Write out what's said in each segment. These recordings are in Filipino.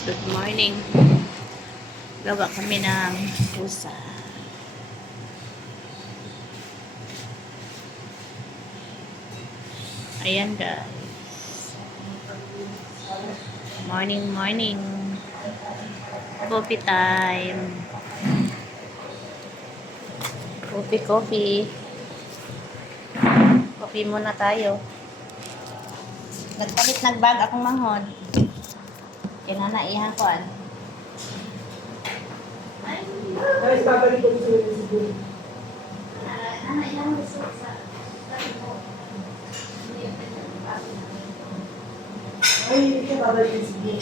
guys, good morning. Gawa kami ng pusa. Ayan guys. Morning, morning. Coffee time. Coffee, coffee. Coffee muna tayo. Nagpalit nagbag akong manghod. Kinanaihan ko an. Guys, babalik ko sa siguro. Ilang gusto sa Ay, hindi ka babalik ko siguro.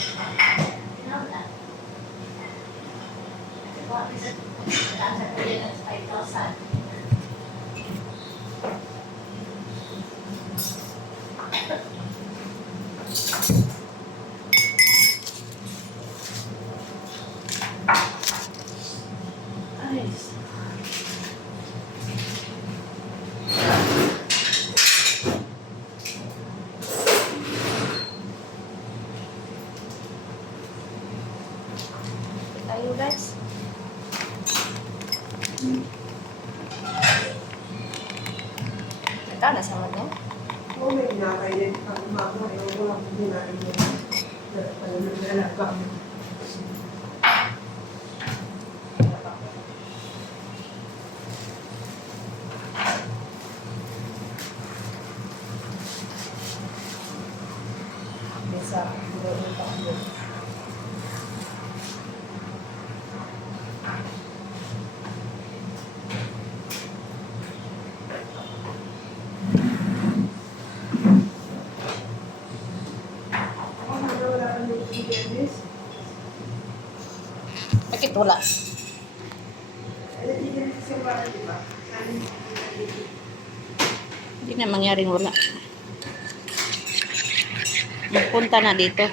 tayo guys. Ikaw na sa mo? Oo, may ginakain. Ang umaga, ayaw ko lang kung hinain mo. Alam mo na lang kami. Bisa, hindi ko pa ako. Bakit wala? Hindi na mangyaring wala. Magpunta na dito.